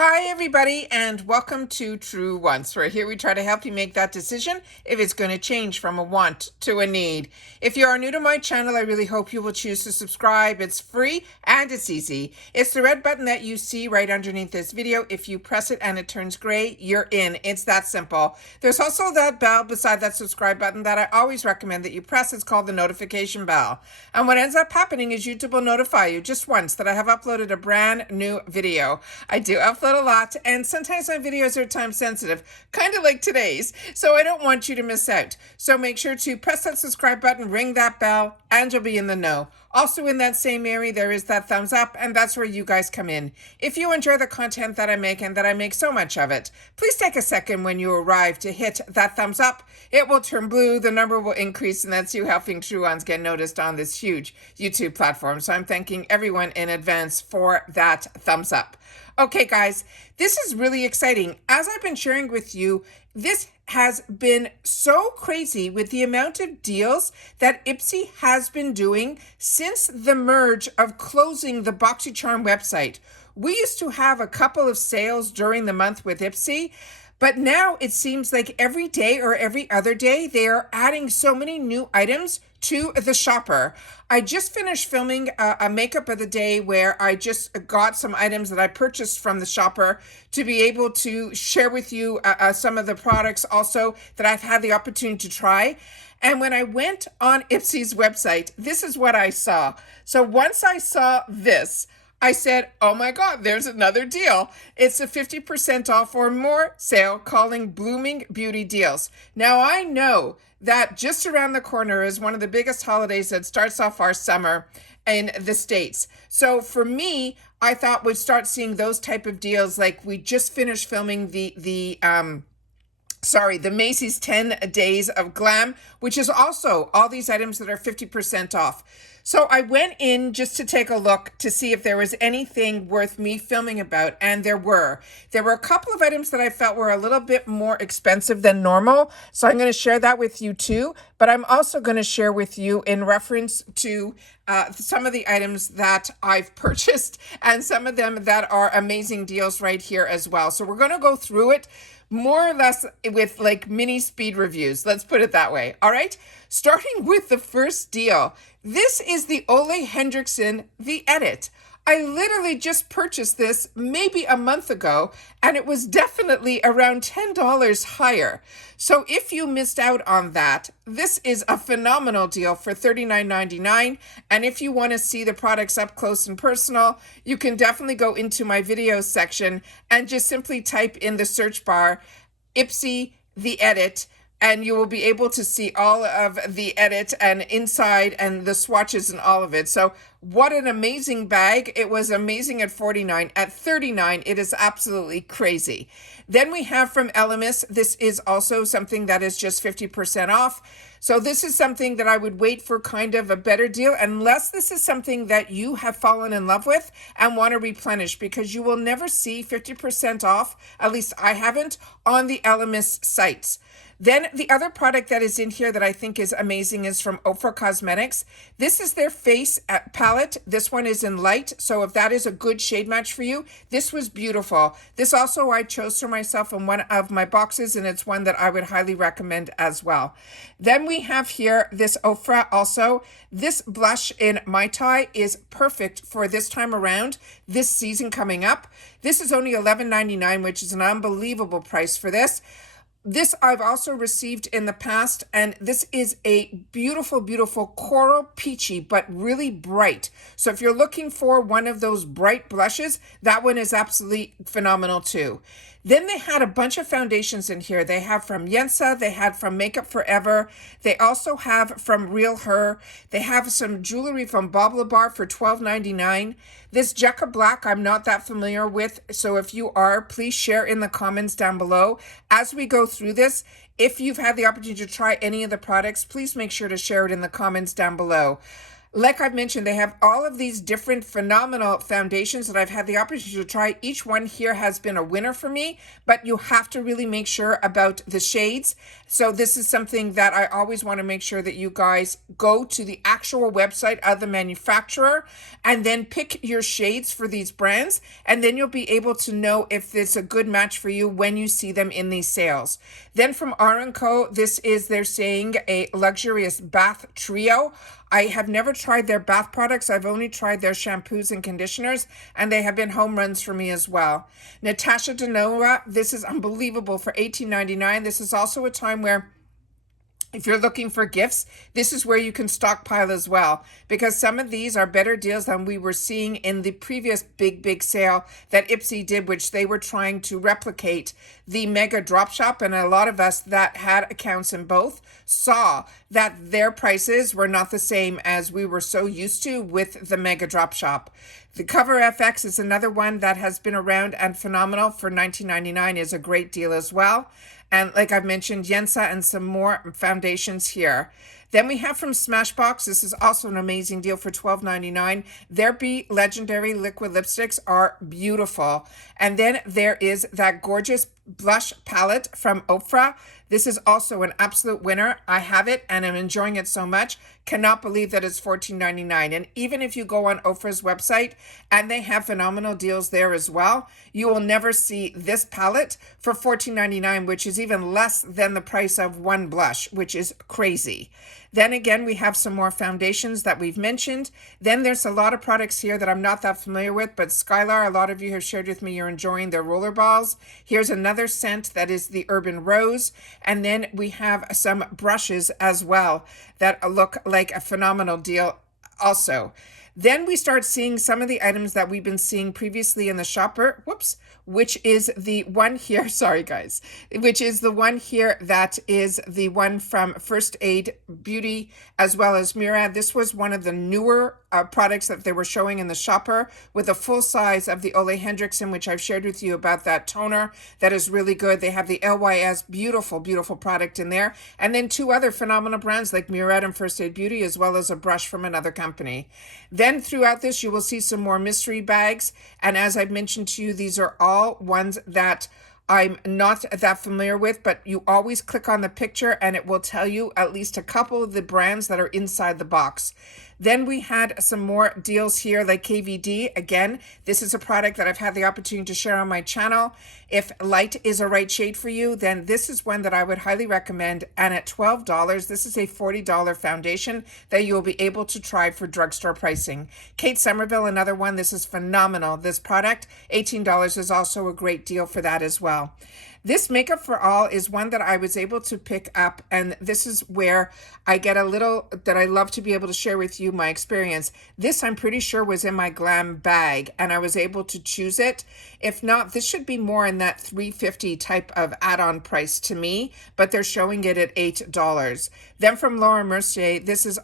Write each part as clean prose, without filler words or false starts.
Hi, everybody, and welcome to True Wants, where here we try to help you make that decision if it's going to change from a want to a need. If you are new to my channel, I really hope you will choose to subscribe. It's free and it's easy. It's the red button that you see right underneath this video. If you press it and it turns gray, you're in. It's that simple. There's also that bell beside that subscribe button that I always recommend that you press. It's called the notification bell. And what ends up happening is YouTube will notify you just once that I have uploaded a brand new video. I do upload a lot, and sometimes my videos are time sensitive, kind of like today's, so I don't want you to miss out. So make sure to press that subscribe button, ring that bell, and you'll be in the know. Also in that same area, there is that thumbs up, and that's where you guys come in. If you enjoy the content that I make, and that I make so much of it, please take a second when you arrive to hit that thumbs up. It will turn blue, the number will increase, and that's you helping True Ones get noticed on this huge YouTube platform. So I'm thanking everyone in advance for that thumbs up. Okay, guys, this is really exciting. As I've been sharing with you, this has been so crazy with the amount of deals that IPSY has been doing since the merge of closing the Boxycharm website. We used to have a couple of sales during the month with IPSY, but now it seems like every day or every other day, they are adding so many new items to the shopper. I just finished filming a makeup of the day where I just got some items that I purchased from the shopper to be able to share with you some of the products also that I've had the opportunity to try. And when I went on IPSY's website, this is what I saw. So once I saw this, I said, oh my God, there's another deal. It's a 50% off or more sale calling Blooming Beauty Deals. Now I know that just around the corner is one of the biggest holidays that starts off our summer in the States. So for me, I thought we'd start seeing those type of deals. Like we just finished filming the Macy's 10 Days of Glam, which is also all these items that are 50% off. So I went in just to take a look to see if there was anything worth me filming about, and there were. There were a couple of items that I felt were a little bit more expensive than normal, so I'm going to share that with you too, but I'm also going to share with you in reference to some of the items that I've purchased and some of them that are amazing deals right here as well. So we're going to go through it more or less with like mini speed reviews. Let's put it that way. All right. Starting with the first deal. This is the Ole Henriksen, The Edit. I literally just purchased this maybe a month ago, and it was definitely around $10 higher. So if you missed out on that, this is a phenomenal deal for $39.99. And if you want to see the products up close and personal, you can definitely go into my videos section and just simply type in the search bar, IPSY The Edit, and you will be able to see all of the edit and inside and the swatches and all of it. So what an amazing bag. It was amazing at $49. At $39, it is absolutely crazy. Then we have from Elemis. This is also something that is just 50% off. So this is something that I would wait for kind of a better deal, unless this is something that you have fallen in love with and want to replenish, because you will never see 50% off, at least I haven't, on the Elemis sites. Then the other product that is in here that I think is amazing is from Ofra Cosmetics. This is their face palette. This one is in light, so if that is a good shade match for you, this was beautiful. This also I chose for myself in one of my boxes, and it's one that I would highly recommend as well. Then we have here this Ofra also. This blush in Mai Tai is perfect for this time around, this season coming up. This is only $11.99, which is an unbelievable price for this. This I've also received in the past, and this is a beautiful, beautiful coral peachy, but really bright. So if you're looking for one of those bright blushes, that one is absolutely phenomenal too. Then they had a bunch of foundations in here. They have from Yensa, they had from Makeup Forever, they also have from Real Her, they have some jewelry from Bob Labar for $12.99. This Jekka Black I'm not that familiar with, so if you are, please share in the comments down below. As we go through this, if you've had the opportunity to try any of the products, please make sure to share it in the comments down below. Like I've mentioned, they have all of these different phenomenal foundations that I've had the opportunity to try. Each one here has been a winner for me, but you have to really make sure about the shades. So this is something that I always want to make sure that you guys go to the actual website of the manufacturer and then pick your shades for these brands. And then you'll be able to know if it's a good match for you when you see them in these sales. Then from R & Co, this is, they're saying, a luxurious bath trio. I have never tried their bath products. I've only tried their shampoos and conditioners, and they have been home runs for me as well. Natasha Denora, this is unbelievable for $18.99. This is also a time where if you're looking for gifts, this is where you can stockpile as well, because some of these are better deals than we were seeing in the previous big sale that IPSY did, which they were trying to replicate the mega drop shop. And a lot of us that had accounts in both saw that their prices were not the same as we were so used to with the mega drop shop. The Cover FX is another one that has been around and phenomenal for $19.99, is a great deal as well. And like I've mentioned, Yensa and some more foundations here. Then we have from Smashbox, this is also an amazing deal for $12.99. Their Be Legendary liquid lipsticks are beautiful. And then there is that gorgeous blush palette from Ofra. This is also an absolute winner. I have it and I'm enjoying it so much. Cannot believe that it's $14.99. And even if you go on Ofra's website, and they have phenomenal deals there as well, you will never see this palette for $14.99, which is even less than the price of one blush, which is crazy. Then again, we have some more foundations that we've mentioned. Then there's a lot of products here that I'm not that familiar with, but Skylar, a lot of you have shared with me you're enjoying their roller balls. Here's another scent that is the Urban Rose. And then we have some brushes as well that look like a phenomenal deal also. Then we start seeing some of the items that we've been seeing previously in the shopper, which is the one here, sorry guys, which is the one here that is the one from First Aid Beauty as well as Murad. This was one of the newer products that they were showing in the shopper with a full size of the Ole Hendrickson, which I've shared with you about that toner that is really good. They have the LYS, beautiful product in there. And then two other phenomenal brands like Murad and First Aid Beauty, as well as a brush from another company. Then throughout this, you will see some more mystery bags. And as I've mentioned to you, these are all ones that I'm not that familiar with, but you always click on the picture and it will tell you at least a couple of the brands that are inside the box. Then we had some more deals here like KVD. Again, this is a product that I've had the opportunity to share on my channel. If light is a right shade for you, then this is one that I would highly recommend. And at $12, this is a $40 foundation that you'll be able to try for drugstore pricing. Kate Somerville, another one. This is phenomenal. This product, $18 is also a great deal for that as well. This Makeup for All is one that I was able to pick up, and this is where I get a little that I love to be able to share with you my experience. This I'm pretty sure was in my glam bag, and I was able to choose it. If not, this should be more in that $3.50 type of add-on price to me, but they're showing it at $8. Then from Laura Mercier, this is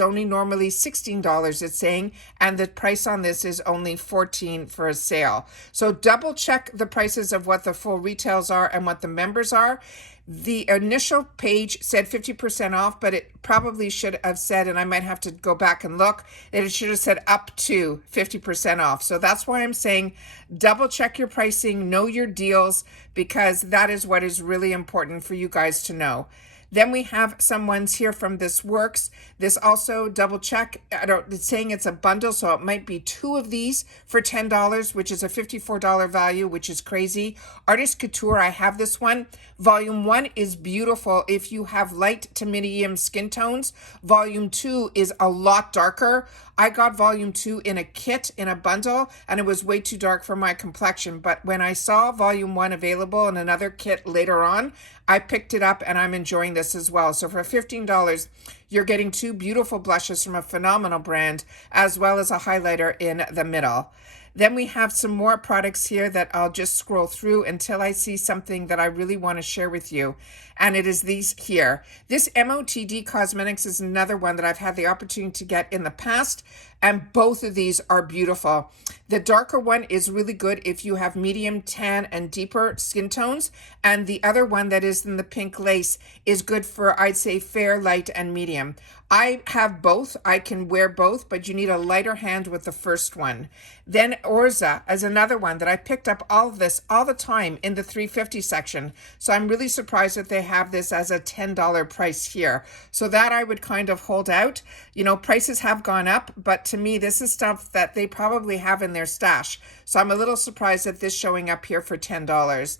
only normally $16, it's saying, and the price on this is only $14 for a sale. So double check the prices of what the full retails are and what the members are. The initial page said 50% off, but it probably should have said, and I might have to go back and look, that it should have said up to 50% off. So that's why I'm saying double check your pricing, know your deals, because that is what is really important for you guys to know. Then we have some ones here from This Works. This also double check. It's saying it's a bundle, so it might be two of these for $10, which is a $54 value, which is crazy. Artist Couture, I have this one. Volume 1 is beautiful if you have light to medium skin tones. Volume 2 is a lot darker. I got volume 2 in a kit, in a bundle, and it was way too dark for my complexion. But when I saw volume 1 available in another kit later on, I picked it up and I'm enjoying this as well. So for $15, you're getting two beautiful blushes from a phenomenal brand, as well as a highlighter in the middle. Then we have some more products here that I'll just scroll through until I see something that I really want to share with you. And it is these here. This MOTD Cosmetics is another one that I've had the opportunity to get in the past. and both of these are beautiful. The darker one is really good if you have medium tan and deeper skin tones, and the other one that is in the pink lace is good for, I'd say, fair, light, and medium. I have both. I can wear both, but you need a lighter hand with the first one. Then Orza is another one that I picked up all of this all the time in the 350 section. So I'm really surprised that they have this as a $10 price here. So that I would kind of hold out. You know, prices have gone up, but to me, this is stuff that they probably have in their stash. So I'm a little surprised at this showing up here for $10.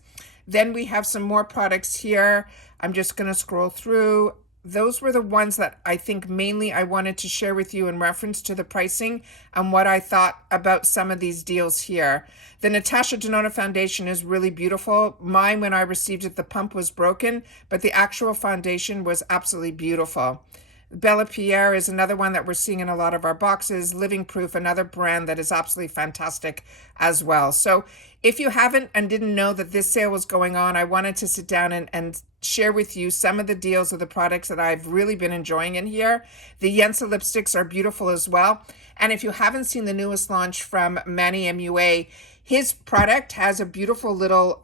Then we have some more products here. I'm just going to scroll through. Those were the ones that I think mainly I wanted to share with you in reference to the pricing and what I thought about some of these deals here. The Natasha Denona foundation is really beautiful. Mine, when I received it, the pump was broken, but the actual foundation was absolutely beautiful. Bella Pierre is another one that we're seeing in a lot of our boxes. Living Proof, another brand that is absolutely fantastic as well. So if you haven't and didn't know that this sale was going on, I wanted to sit down and share with you some of the deals of the products that I've really been enjoying in here. The Yensa lipsticks are beautiful as well. And if you haven't seen the newest launch from Manny MUA, his product has a beautiful little,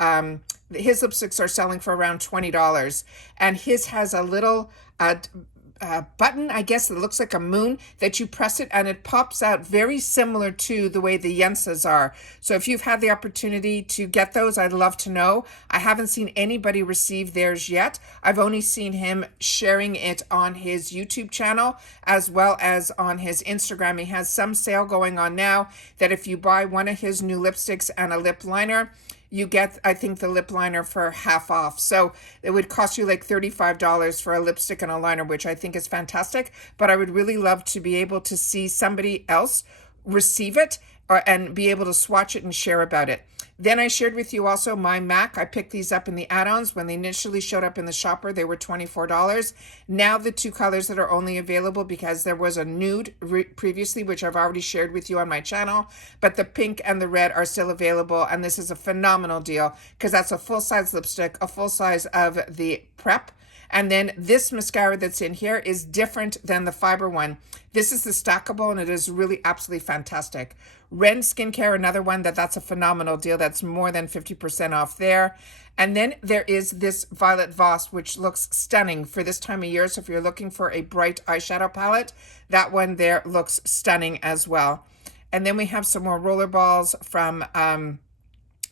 his lipsticks are selling for around $20. And his has a little button, I guess it looks like a moon, that you press it and it pops out, very similar to the way the Yensas are. So if you've had the opportunity to get those, I'd love to know. I haven't seen anybody receive theirs yet. I've only seen him sharing it on his YouTube channel as well as on his Instagram. He has some sale going on now that if you buy one of his new lipsticks and a lip liner, you get, I think, the lip liner for half off. So it would cost you like $35 for a lipstick and a liner, which I think is fantastic. But I would really love to be able to see somebody else receive it and be able to swatch it and share about it. Then I shared with you also my MAC. I picked these up in the add-ons. When they initially showed up in the shopper, they were $24. Now the two colors that are only available, because there was a nude previously, which I've already shared with you on my channel, but the pink and the red are still available. And this is a phenomenal deal because that's a full-size lipstick, a full size of the Prep. And then this mascara that's in here is different than the fiber one. This is the stackable, and it is really absolutely fantastic. Ren Skincare, another one that's a phenomenal deal. That's more than 50% off there. And then there is this Violet Voss, which looks stunning for this time of year. So if you're looking for a bright eyeshadow palette, that one there looks stunning as well. And then we have some more roller balls from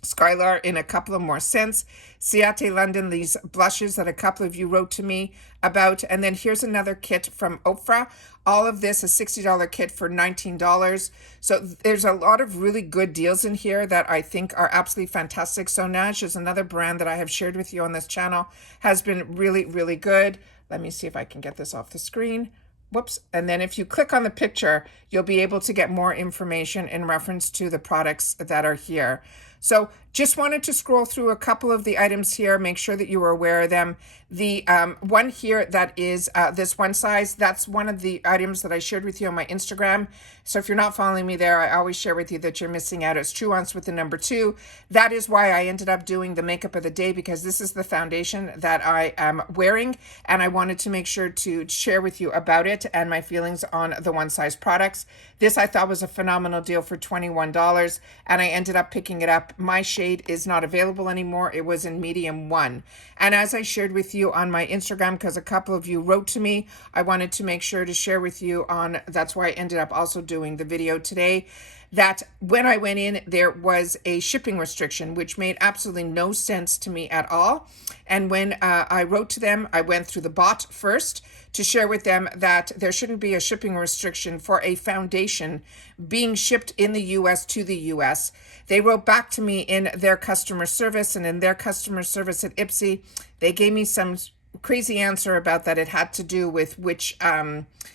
Skylar in a couple of more scents. Ciate London, these blushes that a couple of you wrote to me about. And then here's another kit from Oprah. All of this, a $60 kit for $19. So there's a lot of really good deals in here that I think are absolutely fantastic. So Naj is another brand that I have shared with you on this channel, has been really, really good. Let me see if I can get this off the screen. Whoops. And then if you click on the picture, you'll be able to get more information in reference to the products that are here. So just wanted to scroll through a couple of the items here, make sure that you were aware of them. The one here that is this one size, that's one of the items that I shared with you on my Instagram. So if you're not following me there, I always share with you that you're missing out. It's Truance with the number 2. That is why I ended up doing the makeup of the day, because this is the foundation that I am wearing, and I wanted to make sure to share with you about it and my feelings on the one size products. This I thought was a phenomenal deal for $21, and I ended up picking it up. My shade is not available anymore. It was in medium 1. And as I shared with you on my Instagram, because a couple of you wrote to me, I wanted to make sure to share with you on, that's why I ended up also doing the video today, that when I went in, there was a shipping restriction, which made absolutely no sense to me at all. And when I wrote to them, I went through the bot first to share with them that there shouldn't be a shipping restriction for a foundation being shipped in the US to the US. They wrote back to me in their customer service, and in their customer service at IPSY, they gave me some crazy answer about that it had to do with which,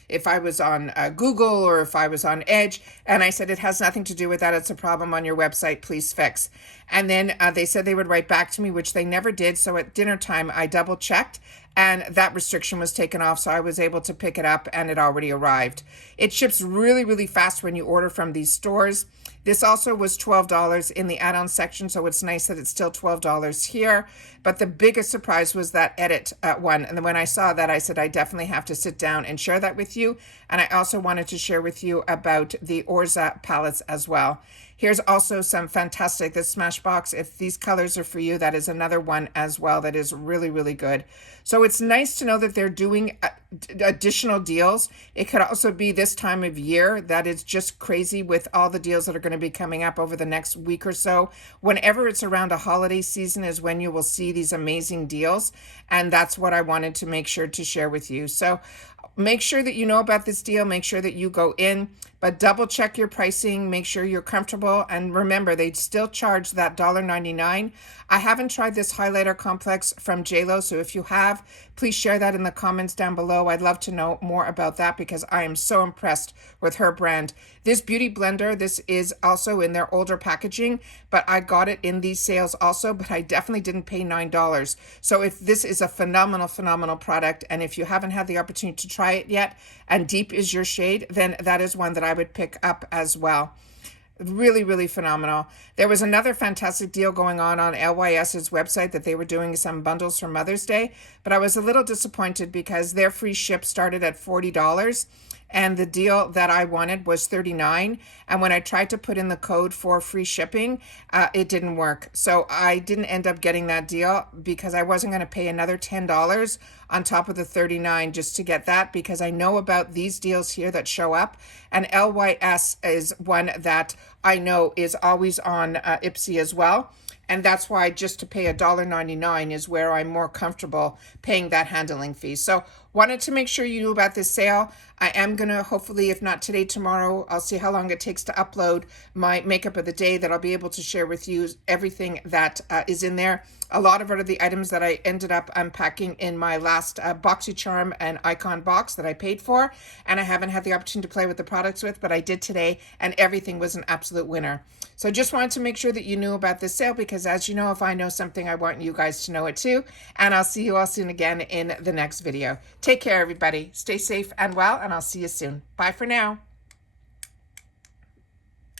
if I was on Google or if I was on Edge. And I said, it has nothing to do with that. It's a problem on your website. Please fix. And then they said they would write back to me, which they never did. So at dinner time, I double checked, and that restriction was taken off. So I was able to pick it up, and it already arrived. It ships really, really fast when you order from these stores. This also was $12 in the add-on section, so it's nice that it's still $12 here. But the biggest surprise was that edit one. And then when I saw that, I said, I definitely have to sit down and share that with you. you. And I also wanted to share with you about the Orza palettes as well. Here's also some fantastic, the Smashbox. If these colors are for you, that is another one as well that is really, really good. So it's nice to know that they're doing additional deals. It could also be this time of year that is just crazy with all the deals that are going to be coming up over the next week or so. Whenever it's around a holiday season is when you will see these amazing deals. And that's what I wanted to make sure to share with you. So make sure that you know about this deal. Make sure that you go in, but double check your pricing. Make sure you're comfortable. And remember, they still charge that $1.99. I haven't tried this highlighter complex from JLo, so if you have, please share that in the comments down below. I'd love to know more about that because I am so impressed with her brand. This beauty blender, this is also in their older packaging, but I got it in these sales also, but I definitely didn't pay $9. So if this is a phenomenal, phenomenal product, and if you haven't had the opportunity to try it yet, and deep is your shade, then that is one that I would pick up as well. Really, really phenomenal. There was another fantastic deal going on LYS's website that they were doing some bundles for Mother's Day, but I was a little disappointed because their free ship started at $40 and the deal that I wanted was $39. And when I tried to put in the code for free shipping, it didn't work. So I didn't end up getting that deal because I wasn't going to pay another $10 on top of the $39 just to get that, because I know about these deals here that show up. And LYS is one that I know is always on IPSY as well. And that's why just to pay $1.99 is where I'm more comfortable paying that handling fee. So wanted to make sure you knew about this sale. I am going to hopefully, if not today, tomorrow, I'll see how long it takes to upload my makeup of the day that I'll be able to share with you everything that is in there. A lot of it are the items that I ended up unpacking in my last Boxycharm and Icon box that I paid for. And I haven't had the opportunity to play with the products with, but I did today, and everything was an absolute winner. So just wanted to make sure that you knew about this sale because, as you know, if I know something, I want you guys to know it too. And I'll see you all soon again in the next video. Take care, everybody. Stay safe and well, and I'll see you soon. Bye for now.